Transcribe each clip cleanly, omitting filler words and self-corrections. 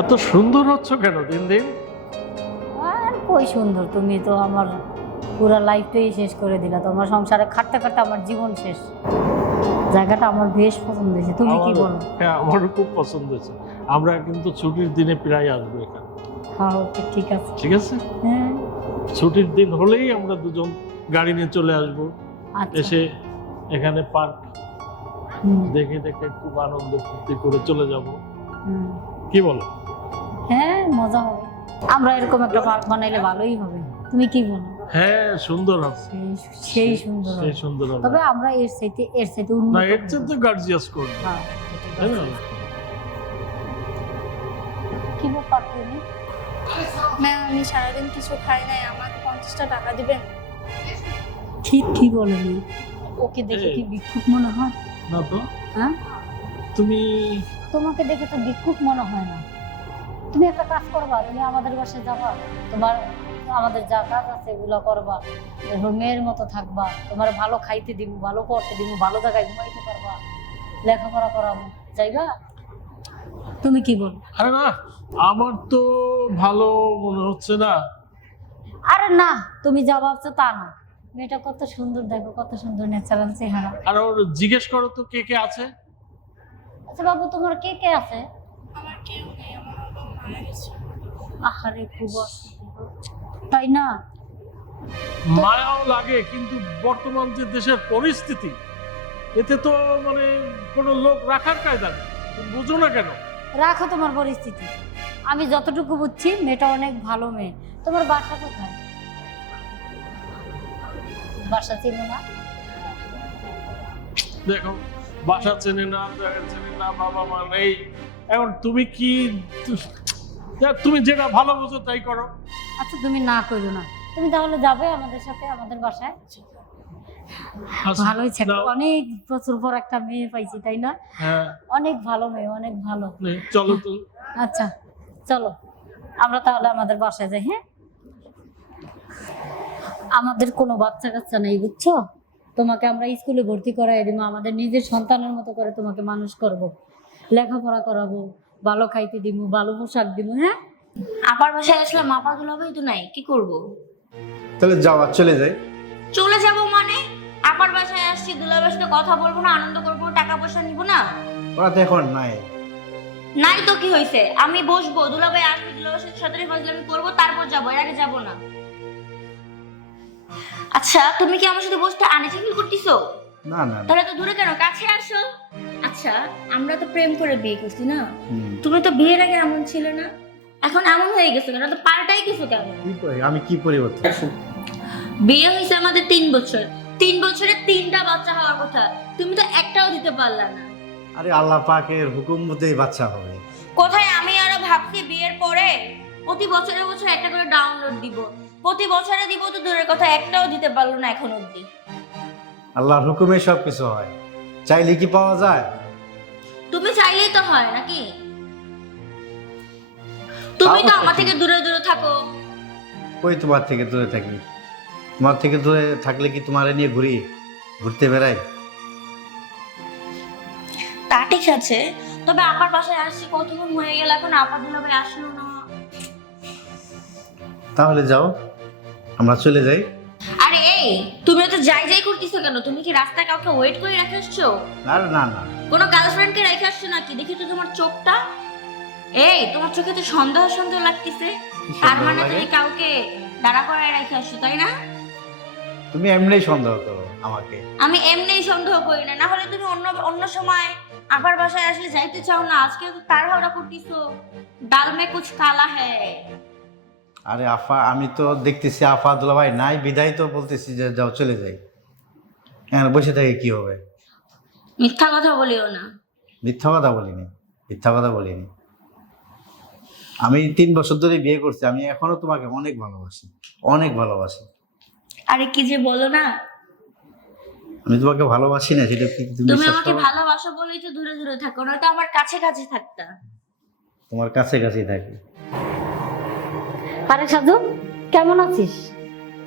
এত সুন্দর হচ্ছ কেন দিন দিন? আর কই সুন্দর, তুমি তো আমার পুরো লাইফটাই শেষ করে দিলা। তোমার সংসারে খাটতে খাটতে আমার জীবন শেষ। জায়গাটা আমার বেশ পছন্দ হয়েছে, তুমি কি বলো? হ্যাঁ, আমারও খুব পছন্দ হয়েছে। আমরা কিন্তু ছুটির দিনে প্রায় আসবো এখানে। হ্যাঁ ওকে, ঠিক আছে। ঠিক আছে, হ্যাঁ ছুটির দিন হলেই আমরা দুজন গাড়ি নিয়ে চলে আসবো। আচ্ছা। এসে এখানে পার্ক হুম, দেখে দেখে খুব আনন্দ ফুর্তি করে চলে যাব। হুম। কি বলো? হ্যাঁ মজা হবে। আমরা এরকম একটা পার্ক বানাইলে ভালোই হবে, তুমি কি বলো? হ্যাঁ, সুন্দর হবে। সেই সুন্দর হবে। সেই সুন্দর হবে। তবে আমরা এর সাথে উন্নত না, এর চেয়ে তো গার্জিয়াস করবো। হ্যাঁ, তাই না? কি ব্যাপার তুমি? ম্যাম আমি সারাদিন কিছু খাই নাই, আমাকে 50টা টাকা দিবেন? কি বললি? ওকে দেখে এই। কি ভিক্ষুক মনে হয়? না তো, হ্যাঁ, তুমি তোমাকে দেখে তো ভিক্ষুক মনে হয় না। তুমি একটা কাজ করবা, তুমি আমাদের বাসায় যাবা, তোমার আমাদের যা কাজ আছে এগুলো করবা, এরপর মেয়ের মতো থাকবা, তোমার ভালো খাইতে দিব, ভালো পড়তে দিব, ভালো জায়গায় ঘুমাইতে পারবা, লেখাপড়া করাবো, যাইবা? তুমি কি বল? আরে না, আমার তো ভালো মনে হচ্ছে না। আরে না, তুমি যা ভাবছো তা না। মেয়েটা কত সুন্দর, দেখো কত সুন্দর ন্যাচারাল চেহারা। আর ওর জিজ্ঞেস করো তো কে কে আছে। আচ্ছা বাবু, তোমার কে কে আছে? আমার কেউ নেই, আমার বাবা মারা গেছে। আহারে খুব অসুস্থ। তাই না? মায়াও লাগে, কিন্তু বর্তমান যে দেশের পরিস্থিতি, এতে তো মানে কোনো লোক রাখার কায়দা নেই। তুমি বুঝো না কেন? রাখো তোমার পরিস্থিতি। আমি যতটুকু বুঝছি মেয়েটা অনেক ভালো মেয়ে। তোমার বাসা কোথায়? বাসা চিনো না? দেখো, বাসা চেনে না, জায়গা চেনে না, বাবা মা নেই। এখন তুমি কি, তুমি যেটা ভালো বুঝো তাই করো। আচ্ছা তুমি না করো না, তুমি তাহলে যাবে আমাদের সাথে আমাদের বাসায়? আচ্ছা, ভালো হয়েছে, নাও। অনেক বছর পর একটা মেয়ে পাইছি, তাই না? হ্যাঁ, অনেক ভালো মেয়ে, অনেক ভালো। চলো তো। আচ্ছা চলো, আমরা তাহলে আমাদের বাসায় যাই। হ্যাঁ, আমাদের কোনো বাচ্চা কাচ্চা নেই বুঝছো, তোমাকে আমরা স্কুলে ভর্তি করাই দিব, আমাদের নিজের সন্তানের মতো করে তোমাকে মানুষ করব, লেখাপড়া করাবো, ভালো খাইতে দিব, ভালো পোশাক দিব। হ্যাঁ, আপার বাসায় আসলাম, আপা দুলাভাই তো নাই, কি করব? তাহলে যাওয়া চলে যাই। চলে যাব মানে? আপার বাসায় আসছি, দুলাভাইয়ের সাথে কথা বলবো না, আনন্দ করবো, টাকা পয়সা নিব না? ওরা তো এখন নাই। নাই তো কি হয়েছে, আমি বসবো, দুলাভাই আসবে, দুলাভাইয়ের সাথে ফাজলামি করবো, তারপর যাবো, এর আগে যাবো না। আচ্ছা তুমি কি আমার সাথে বসতে আনিজি ফিল করতেছো? না না না। তাহলে তো দূরে কেন, কাছে আসো। আচ্ছা আমরা তো প্রেম করে বিয়ে করছি না, হুম। তুমি তো বিয়ের আগে এমন ছিলে না, এখন এমন হয়ে গেছো কেন? তো পাল্টাই কিছু কেন? আমি কি পরিবর্তন? বিয়ে হয়েছে আমাদের 3 বছর, 3 বছরে 3টা বাচ্চা হওয়ার কথা, তুমি তো একটাও দিতে পারলা না। আরে আল্লাহ পাকের হুকুম মতেই বাচ্চা হবে। কোথায়, আমি আরো ভাবছি বিয়ের পরে প্রতি বছরে বছর একটা করে ডাউনলোড দিব, প্রতি বছরে দিব তো দূরের কথা, একটাও দিতে পারলো না এখন অবধি। আল্লাহর হুকুমে সবকিছু হয়, চাইলে কি পাওয়া যায়? তুমি চাইলেই তো হয় নাকি? তুমি তো তাও আমার ঠিক। থেকে দূরে দূরে থাকো। কই তোমার থেকে দূরে থাকি? তোমার থেকে দূরে থাকলে কি তোমারে নিয়ে ঘুরতে বেড়াই? তা ঠিক আছে, তবে আমার বাসায় আসছি কতক্ষণ হয়ে গেল, এখন আপা দুলাভাই আসলো না। তাহলে যাও, আমরা চলে যাই। আরে এই, তুমি তো যাই যাই করতেছো কেন? তুমি কি রাস্তায় কাউকে ওয়েট করে রেখে আসছো? আরে না না। কোনো গার্লফ্রেন্ডকে রেখে আসছো নাকি? দেখি তো তোমার চোখটা, এই তোমার চোখে তো সন্দেহ সন্দেহ লাগতেছে। কি তার সন্দেহ মানে লাগে? তুমি কাউকে দাঁড়া করায় রেখে আসছো, তাই না? তুমি এমনিই সন্দেহ করো আমাকে। আমি এমনিই সন্দেহ করি না, না হলে তুমি অন্য অন্য সময় আবার বাসায় আসলে যাইতে চাও না, আজকে তো তাড়াহুড়া করতেছো, ডাল মে কুছ কালা হ্যায়। আরে আফা, আমি তো দেখতেছি আফা দুলাভাই নাই, বিদায় তো বলতেছি যে যাও চলে যাই। হ্যাঁ, বসে থেকে কি হবে? মিথ্যা কথা বলিও না। মিথ্যা কথা বলিনি, মিথ্যা কথা বলিনি। আমি 3 বছর ধরে বিয়ে করছি, আমি এখনো তোমাকে অনেক ভালোবাসি, অনেক ভালোবাসি। আরে কি যে বলো না, আমি তোমাকে ভালোবাসি না সেটা কি তুমি তুমি বিশ্বাস আমাকে করো? ভালোবাসো বলেই তো দূরে দূরে থাকো, নয়তো আমার কাছে কাছে থাকতা। তোমার কাছে কাছেই থাকি। আরে সাধু, কেমন আছিস?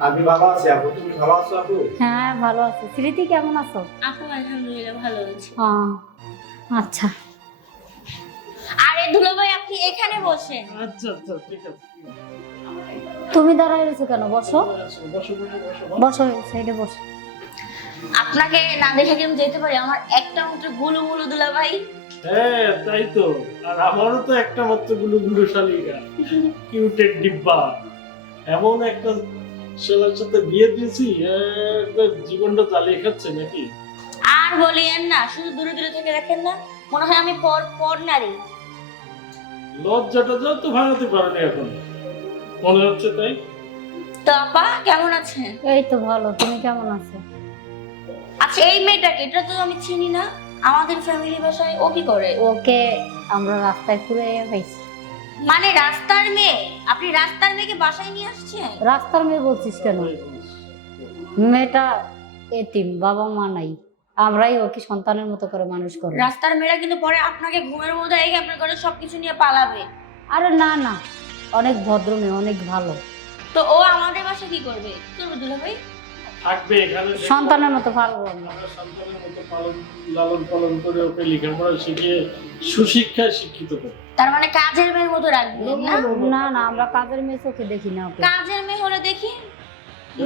আমি ভালো আছি আপু, তুমি ভালো আছো আপু? হ্যাঁ ভালো আছি। স্মৃতি কেমন আছো? আপু আলহামদুলিল্লাহ ভালো আছি। আচ্ছা। আরে দুলাভাই আপনি এখানে বসেন। আচ্ছা আচ্ছা ঠিক আছে তুমি দাঁড়ায় রয়েছো কেন? বসো বসো বসো, সাইডে বসো। আপনাকে না দেখে কি আমি যেতে পারি? আমার একটা মাত্র গুলু গুলু দুলা ভাই। হ্যাঁ তাই তো, আর আমারও তো একটা মাত্র গুলো গুলো শালিকা, কিউটের ডিব্বা। এমন একটা ছেলের সাথে বিয়ে দিয়েছি, একবার জীবনটা জ্বালিয়ে খাচ্ছে নাকি। আর বলিয়েন না, শুধু দূরে দূরে থেকে দেখেন না, মনে হয় আমি পর নারী। লজ্জাটা যা তো ভাঙাতে পারেনি এখন, মনে হচ্ছে তাই। তো আপা কেমন আছেন? এই তো ভালো, তুমি কেমন আছো? আচ্ছা এই মেয়েটাকে, এটা তো আমি চিনি না, আমাদের ফ্যামিলি বাসায় ও কি করে? ওকে আমরা রাস্তায় ঘুরে পাইছি। মানে রাস্তার মেয়ে? আপনি রাস্তার মেয়েকে বাসায় নিয়ে আসছেন? রাস্তার মেয়ে বলছিস কেন? মেয়েটা এতিম, বাবা মা নাই, আমরাই ওকে সন্তানের মতো করে মানুষ করি। রাস্তার মেয়েরা কিন্তু পরে আপনাকে ঘুমের মধ্যে রেখে আপনার ঘরে সবকিছু নিয়ে পালাবে। আরে না না, অনেক ভদ্র মেয়ে, অনেক ভালো। তো ও আমাদের বাসায় কি করবে? কি করবে দুলা ভাই? থাকবে এখানে, সন্তানের মতো পালবো আমরা। আমরা সন্তানের মতো লালন পালন করে ওকে লেখাপড়া শিখিয়ে সুশিক্ষায় শিক্ষিত করব। তার মানে কাজের মেয়ের মতো রাখবেন না? না না, আমরা কাজের মেয়ে চোখে দেখি না ওকে। কাজের মেয়ে হলে দেখি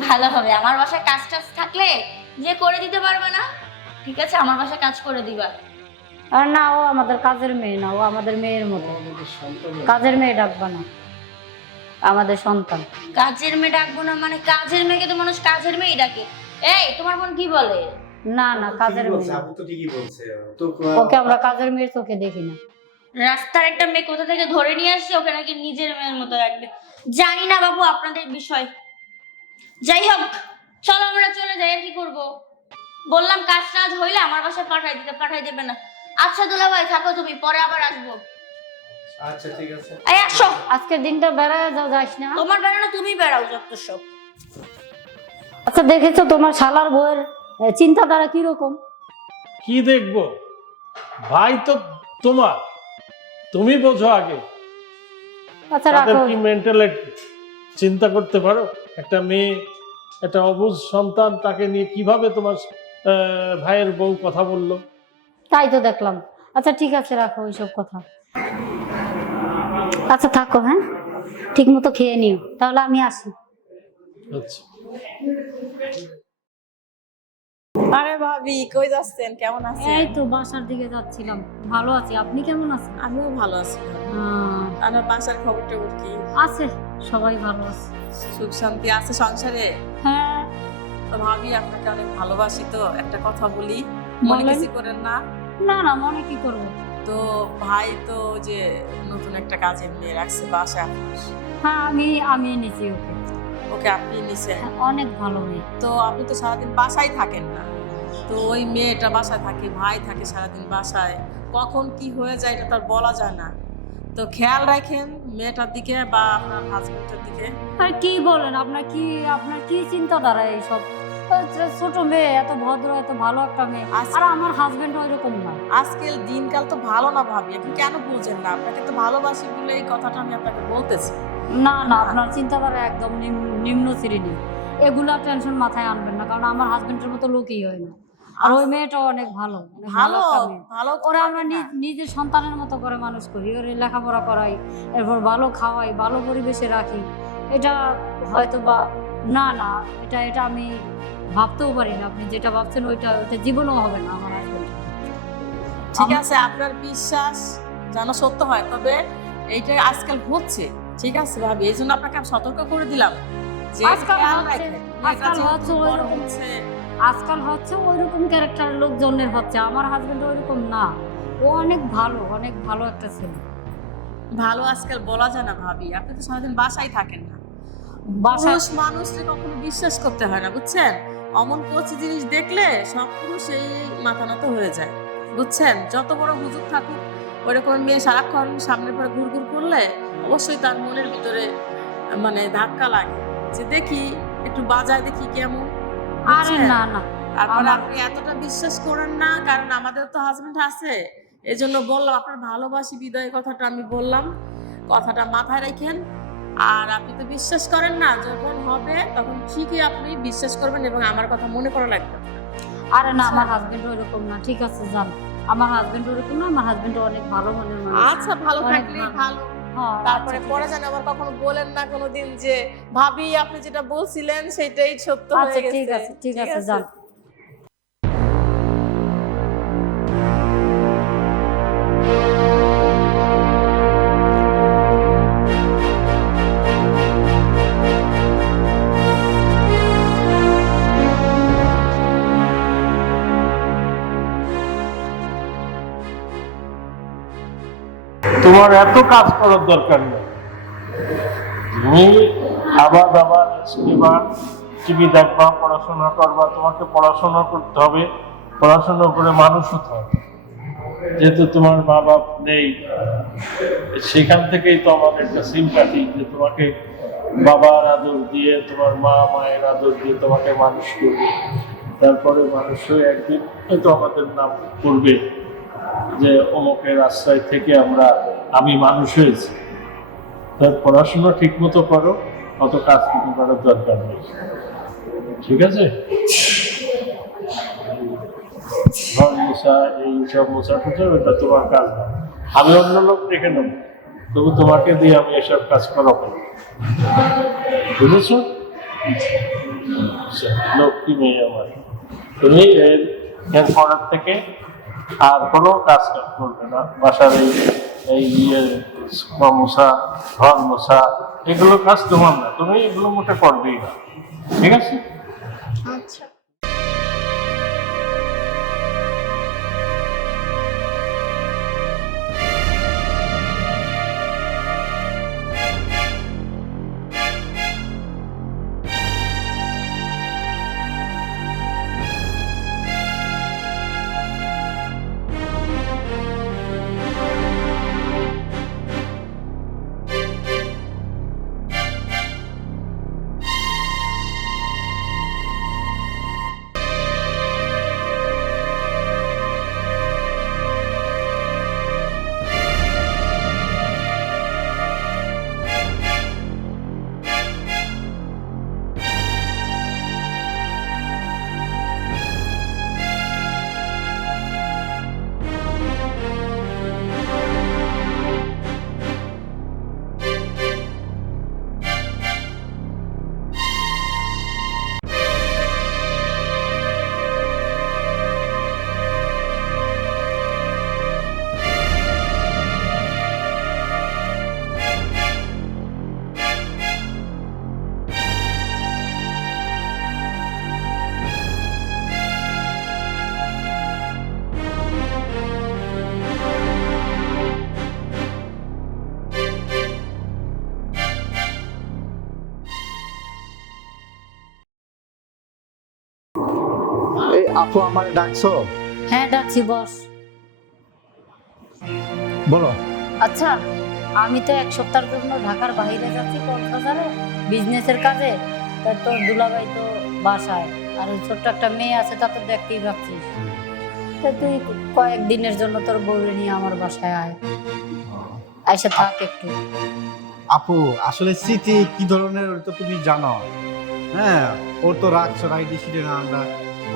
ভালো হবে। আমার বাসায় কাজ টাজ থাকলে যে করে দিতে পারবে না, ঠিক আছে আমার বাসায় কাজ করে দিবা। আর না, ও আমাদের কাজের মেয়ে না, ও আমাদের মেয়ের মতো। আমাদের সন্তান কাজের মেয়ে ডাকবা না, আমাদের সন্তান। কাজের মেয়ে ডাকবো না মানে? কাজের মেয়েকে তো মানুষ কাজের মেয়েই ডাকে। এই তোমার বোন কি বলে? না না, কাজের মেয়ে না। আপু তো ঠিকই বলছে তো। ওকে আমরা কাজের মেয়ের চোখে দেখি না। রাস্তার একটা মেয়ে কোথা থেকে ধরে নিয়ে আসছে, ওকে নাকি নিজের মেয়ের মতো রাখবে। জানি না বাবু আপনাদের বিষয়। যাই হোক, চলো আমরা চলে যাই, আর কি করবো। বললাম কাজ টাজ হইলে আমার বাসায় পাঠাই দেবে না। আচ্ছা দুলা ভাই থাকো, তুমি পরে আবার আসবো। আচ্ছা ঠিক আছে। এই আসো। আজকের দিনটা বেড়ায় যাস না। তোমার বেড়ানো তুমি বেড়াও যত সব। আচ্ছা দেখেছো তোমার শালার বউয়ের চিন্তাধারা কিরকম? কি দেখবো, ভাই তো তোমার, তুমি বোঝো আগে। আচ্ছা তাদের রাখো। কি মেন্টালিটি চিন্তা করতে পারো? একটা মেয়ে, একটা অবুঝ সন্তান, তাকে নিয়ে কিভাবে তোমার ভাইয়ের বউ কথা বললো। তাই তো দেখলাম। আচ্ছা ঠিক আছে, রাখো ওইসব কথা। আচ্ছা থাকো, হ্যাঁ ঠিক মতো খেয়ে নিও, তাহলে আমি আসি। আচ্ছা আরে ভাবি কই যাচ্ছেন, কেমন আছেন? এই তো বাসার দিকে যাচ্ছিলাম। ভালো আছি, আপনি কেমন আছেন? আমিও ভালো আছি। আমার বাসার খবর টবর কি? আছে, সবাই ভালো আছে। সুখ শান্তি আছে সংসারে? হ্যাঁ তো ভাবি আপনাকে অনেক ভালোবাসি, তো একটা কথা বলি, মনে বলেন। কিছু করেন না? না না, মনে কি করবো। তো ভাই তো যে নতুন একটা কাজের মেয়ে রাখছে বাসায় আপনার, হ্যাঁ আমি নিছি ওকে। ওকে আপনি নিছেন? হ্যাঁ, অনেক ভালো মেয়ে। তো আপনি তো সারাদিন বাসায় থাকেন না, তো ওই মেয়েটা বাসায় থাকে, ভাই থাকে সারাদিন বাসায়, কখন কি হয়ে যায় এটা তার বলা যায় না। তো খেয়াল রাখেন মেয়েটার দিকে বা আপনার হাজবেন্ডের দিকে। আর কি বলেন, আপনার কি চিন্তাধারা এইসব? ছোট মেয়ে, এত ভদ্র, এত ভালো একটা মেয়ে, আর আমার হাজবেন্ড ওইরকম না। আজকাল দিনকাল তো ভালো না ভাবি, এখন কেন বুঝেন না? আপনাকে তো ভালোবাসি বলে এই কথাটা আমি আপনাকে বলতেছি। না না, আপনার চিন্তাধারা একদম নিম্ন শ্রেণী। এগুলা টেনশন মাথায় আনবেন না, কারণ আমার হাজবেন্ডের মতো লোকই হয় না। আর ওই মেয়েটাও অনেক ভালো, অনেক ভালো একটা মেয়ে। ভালো ওরা আমরা নিজের সন্তানের মতো করে মানুষ করি, ওর লেখাপড়া করাই, এরপর ভালো খাওয়াই, ভালো পরিবেশে রাখি। এটা হয়তো বা না না, এটা আমি ভাবতেও পারি না। আপনি যেটা ভাবছেন ওইটা জীবনও হবে না আমার হাজবেন্ড। ঠিক আছে, আপনার বিশ্বাস যেন সত্য হয়, তবে এইটা আজকাল হচ্ছে। ঠিক আছে ভাবি, এই জন্য আপনাকে আমি সতর্ক করে দিলাম যে আজকাল খেয়াল হচ্ছে, রাখেন। আজকাল মেয়েটা হচ্ছে যেহেতু বড় ওইরকম। হচ্ছে, আজকাল হচ্ছে ওইরকম ক্যারেক্টার লোকজনের হচ্ছে। আমার হাজবেন্ড ওইরকম না, ও অনেক ভালো একটা ছেলে। ভালো আজকাল বলা যায় না ভাবি, আপনি তো সারাদিন বাসায় থাকেন না। বাসায় পুরুষ মানুষকে কখনো বিশ্বাস করতে হয় না, বুঝছেন? অমন কচি জিনিস দেখলে সব পুরুষ এই মাথা নত হয়ে যায়, বুঝছেন? যত বড় হুজুর থাকুক, ওইরকম মেয়ে সারাক্ষণ সামনে পরে ঘুরঘুর করলে অবশ্যই তার মনের ভিতরে মানে ধাক্কা লাগে, যে দেখি একটু বাজায় দেখি কেমন। আরে বুঝছেন? না না, তারপরে আপনি এতটা বিশ্বাস করেন না, কারণ আমাদের তো হাজবেন্ড আছে, এই জন্য বললাম আপনার ভালোবাসি বিদায় কথাটা আমি বললাম, কথাটা মাথায় রাখেন। আর আপনি তো বিশ্বাস করেন না, যখন হবে তখন ঠিকই আপনি বিশ্বাস করবেন এবং আমার কথা মনে করা লাগবে। আরে না, আমার হাজবেন্ড ওইরকম না। ঠিক আছে যান, আমার হাজবেন্ড ওইরকম না, আমার হাজবেন্ড অনেক ভালো মনের মানুষ। আচ্ছা ভালো অনেক থাকলেই ভালো। ভালো, হ্যাঁ, তারপরে আচ্ছা, পরে ঠিক যেন আবার কখনো বলেন না কোনোদিন যে ভাবি আপনি যেটা বলছিলেন সেটাই সত্য আছে। হয়ে আচ্ছা গেছে। ঠিক আছে, ঠিক আছে, যান। তোমার এত কাজ করার দরকার নেই। তুমি খাবার দাবার খেবা, টিভি দেখবা, পড়াশোনা করবা। তোমাকে পড়াশোনা করতে হবে, পড়াশোনা করে মানুষ হতে হবে। যেহেতু তোমার মা বাপ নেই, সেখান থেকেই তো আমার একটা সিম্পাথি যে তোমাকে বাবার আদর দিয়ে, তোমার মা মায়ের আদর দিয়ে তোমাকে মানুষ করবে। তারপরে মানুষ হয়ে একদিন হয়তো আমাদের নাম করবে যে অমুকের আশ্রয় থেকে আমি মানুষ হয়েছি। তার পড়াশোনা ঠিক মতো করো, অত কাজ কিছু করার দরকার নেই। ঠিক আছে? ঘর মোছা, এইসব মোছা টোছা, এটা তোমার কাজ না। আমি অন্য লোক রেখে নেবো, তবু তোমাকে দিয়ে আমি এসব কাজ করাবো। বুঝেছ? লক্ষ্মী মেয়ে আমার। তুমি এর পরের থেকে আর কোনো কাজ করবে না। বাসার এই মোছা, ঘর মোছা, এগুলো কাজ তোমার না। তুমি এগুলো মোটে করবেই না। ঠিক আছে? আচ্ছা। এই আপু আমার ডাকছো? হ্যাঁ ডাকছি, বস। বলো। আচ্ছা, আমি তো 1 সপ্তাহের জন্য ঢাকার বাইরে যাচ্ছি কক্সবাজারে বিজনেসের কাজে। তা তোর দুলাভাই তো বাসায়, আর ওই ছোট্ট একটা মেয়ে আছে, তা তো দেখতেই পাচ্ছিস। তা তুই কয়েকদিনের জন্য তোর বউরে নিয়ে আমার বাসায় আয়, এসে থাক একটু। আপু আসলে স্মৃতি কি ধরনের ওটা তো তুমি জানো। হ্যাঁ, ওর তো রাখছো রাইডি শিটে না আমরা,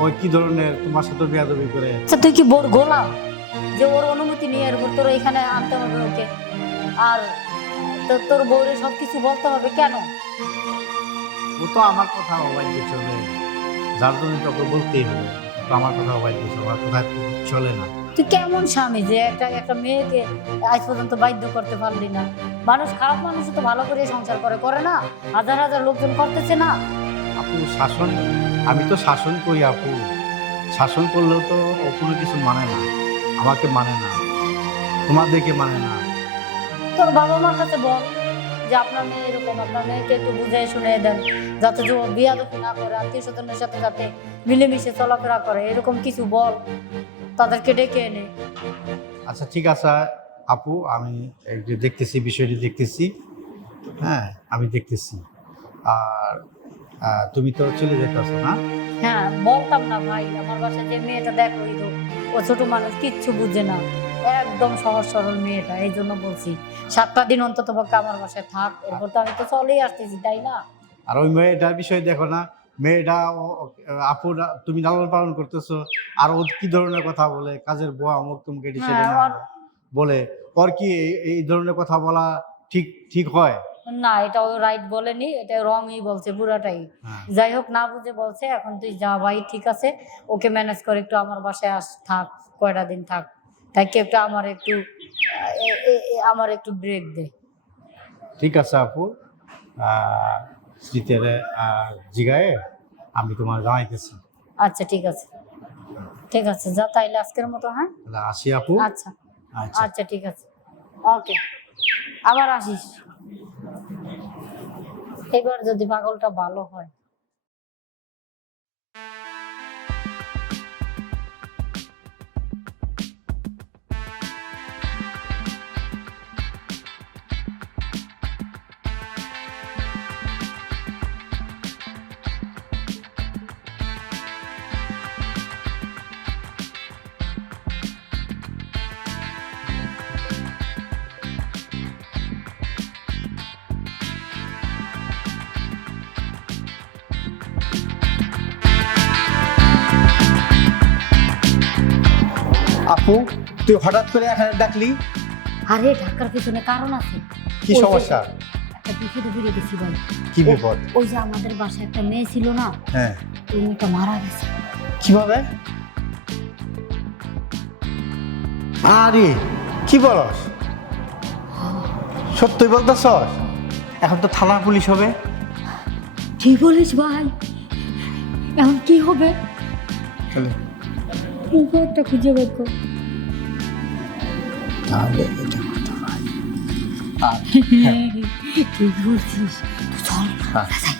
ওই কি ধরনের তোমার সাথে বেয়াদবি করে। আচ্ছা, তুই কি বোর গোলাম যে ওর অনুমতি নিয়ে এরপর তোর এখানে আনতে হবে ওকে? আর তোর বউরে সবকিছু বলতে হবে কেন? ও তো আমার কথা অবাধ্য চলে, যার জন্য তোকে বলতেই হবে। তো আমার কথা অবাধ্য চলে, আমার কথা চলে না। তুই কেমন স্বামী যে একটা মেয়েকে আজ পর্যন্ত বাধ্য করতে পারলি না? মানুষ, খারাপ মানুষ তো ভালো করে সংসার করে না? হাজার হাজার লোকজন করতেছে না? আপু শাসন, আমি তো শাসন করি আপু, শাসন করলেও তো ও কোনো কিছু মানে না, আমাকে মানে না, তোমাদেরকে মানে না। তোর বাবা মার কাছে বল যে আপনার মেয়ে এরকম, আপনার মেয়েকে একটু বুঝিয়ে শুনে দেন, যাতে যে ও বিয়াদবি না করে, আত্মীয় স্বজনের সাথে যাতে মিলেমিশে চলাফেরা করে, এরকম কিছু বল, তাদেরকে ডেকে এনে। আচ্ছা ঠিক আছে আপু, আমি একটু দেখতেছি, বিষয়টি দেখতেছি। হ্যাঁ আমি দেখতেছি। আর তুমি তো চলে যেতেছো না? হ্যাঁ, বলতাম না ভাই, আমার বাসায় যে মেয়েটা দেখো, এই তো ও ছোট মানুষ, কিচ্ছু বুঝে না, একদম সহজ সরল মেয়েটা। এই জন্য বলছি 7টা দিন অন্তত পক্ষে আমার বাসায় থাক, এরপর তো আমি তো চলেই আসতেছি, তাই না? আর ওই মেয়েটার বিষয় দেখো না, মেয়েটা আপুর তুমি লালন পালন করতেছো, আর ও কি ধরনের কথা বলে, কাজের বুয়া অমুক তুমকে হ্যাঁ, বলে। ওর কি এই ধরনের কথা বলা ঠিক ঠিক হয়? না, এটা ও রাইট বলেনি, এটা রংই বলছে পুরাটাই। হ্যাঁ। যাই হোক, না বুঝে বলছে। এখন তুই যা ভাই, ঠিক আছে, ওকে ম্যানেজ করে একটু আমার বাসায় থাক, কয়টা দিন থাক, তাকে একটু আমার একটু ব্রেক দে। ঠিক আছে আপু, শীতের জিগায়ে আমি তোমার জানাইতেছি। আচ্ছা ঠিক আছে, ঠিক আছে, যা তাইলে আজকের মতো। হ্যাঁ তাহলে আসি আপু। আচ্ছা আচ্ছা আচ্ছা ঠিক আছে, ওকে, আবার আসিস। এবার যদি পাগলটা ভালো হয়। আপু, তুই হঠাৎ করে এখানে ডাকলি? আরে ঢাকার পিছনে কারণ আছে। কি ওই যে সমস্যা? একটা বিপদে পড়ে গেছি ভাই। কি বিপদ? ওই যে আমাদের বাসায় একটা মেয়ে ছিল না, হ্যাঁ। ওই মেয়েটা মারা গেছে। কিভাবে? আরে কি বলস? সত্যি বলতেছস? এখন তো থানা পুলিশ হবে। ঠিক বলিস ভাই, এখন কি হবে? তাহলে একটা খুঁজে বের কর। তাহলে এটা করতে হয়। ঠিক বলছিস, চল হ্যাঁ। যাই।